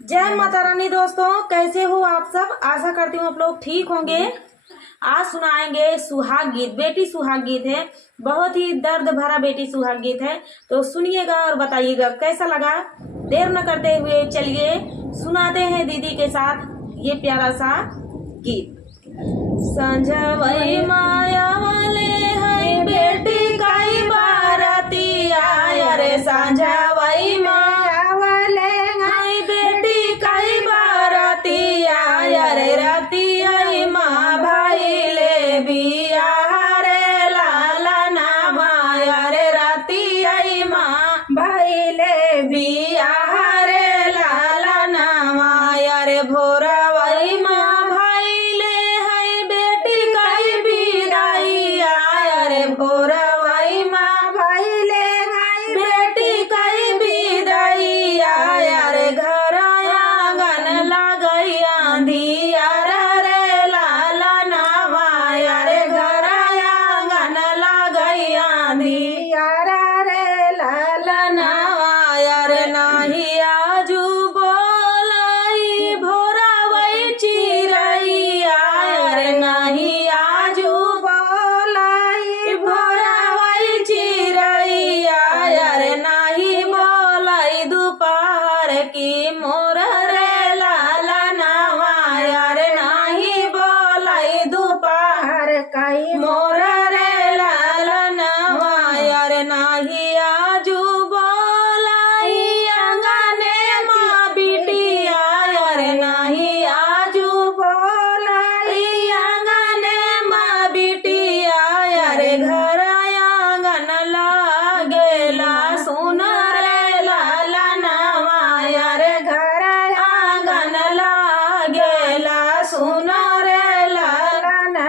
जय माता रानी। दोस्तों कैसे हो आप सब? आशा करती हूँ आप लोग ठीक होंगे। आज सुनाएंगे सुहाग गीत। बेटी सुहाग गीत है, बहुत ही दर्द भरा बेटी सुहाग गीत है, तो सुनिएगा और बताइएगा कैसा लगा। देर न करते हुए चलिए सुनाते हैं दीदी के साथ ये प्यारा सा गीत। संजवई माया वाले है बेटी कई बाराती आया रे, संजवई माया वाले है बेटी कई बाराती आया रे, राती आई माँ भाई ले बिया रे, लाला ना माया रे, राती आई माँ भाई ले बिया रे, लाला ना माया रे, भोरा वही माँ भाई ले है बेटी कई बिदाई आया रे, भोरा वही माँ भाई ले है बेटी कई बिदाई आया रे, घर आंगन लगई आंधिया रे, लाला ना माया रे, घर आंगन लगई आंधिया रे, लाला ना माया रे, नाही आजू बोलाई भोरा वही चिरई आया रे, नाही आजू बोलाई भोरा वही चिरई आया रे, नाही बोलाई दोपहर की मोर रे, लाला ना माया रे, नाही बोलाई दोपहर कई मोर रे, लाला ना माया रे, नाही आजू बोलाई अंगने माँ बेटी आया रे, नाही आजू बोलाई अंगने माँ बेटी आया रे, घर आंगन लागेला सुन रे, लाला ना माया रे, घर आंगन लागेला सुन रे, लाला ना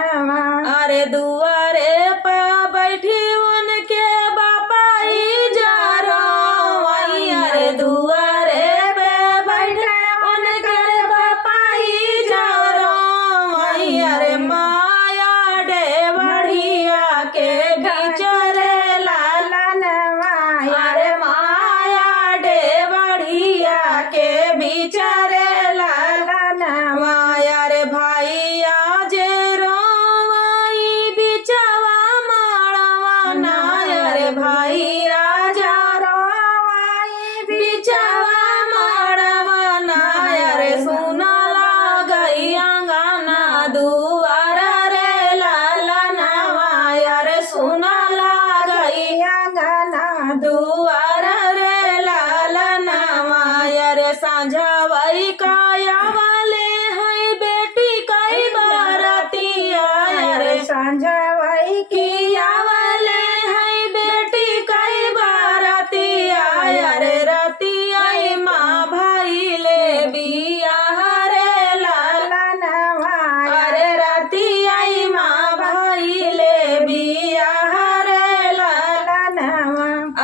अरे दुआरे पर बैठी उनके बापाई जा रही, अरे दुआरे पे बैठे उनके बापाई जा रही, अरे माया डे बढ़िया के बीच रे, लाला ना माया रे, माया डे बढ़िया के बीच रे, लाला ना माया रे, भाई आज रोई बिचवा माड़वा नाया रे, भाई राजा रोई बिचवा माड़वा नाया रे, सुना लागई अंगना दुआर रे, लाला ना माया रे, सुना लागई अंगना दुआर रे, लाला ना माया रे, सांझवई काया वाले है बेटी कई बाराती आया रे, सांझवई किया वाले है बेटी कई बाराती आया रे, राती आई माँ भाई ले बिया रे, लाला ना माया रे, राती आई माँ भाई ले बिया रे, लाला ना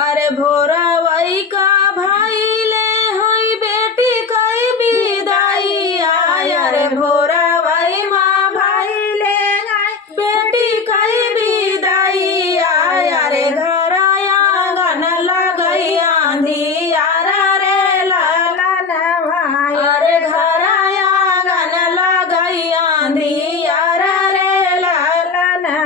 अरे भोरा वही का भाई ले हुई बेटी कई बिदाई आया रे, भोरा वही माँ भाई ले गई बेटी कई बिदाई आया रे, घर आंगन लगई आंधिया रे, लाला ना माया रे, घर आंगन लगई आंधिया रे, लाला ना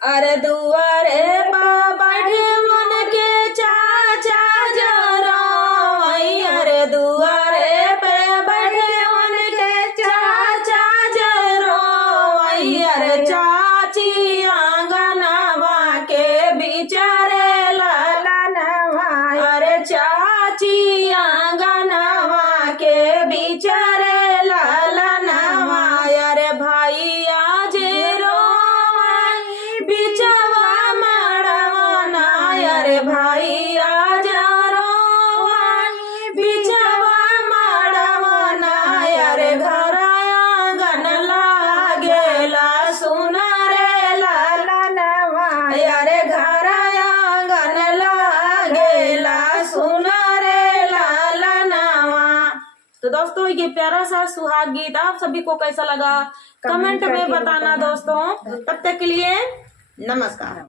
अरे दुआरे पर बैठे मन के चाचा जरोई, अरे दुआरे पे बैठे मन के चाचा जरोई, अरे चाची आंगनवा के बीच रे, लाला ना माया अरे, चाची आंगनवा के बीच रे, लाला ना माया रे, भाई आज बिचवा माड़वा नाया रे, भाई आज रोई बिचवा माड़वा नाया रे, घर आंगन लागेला सुन रे, लाला ना माया रे, घर आंगन लागेला सुन रे, लाला ना। तो दोस्तों ये प्यारा सा सुहाग गीत आप सभी को कैसा लगा कमेंट में बताना दोस्तों। तब तक के लिए नमस्कार।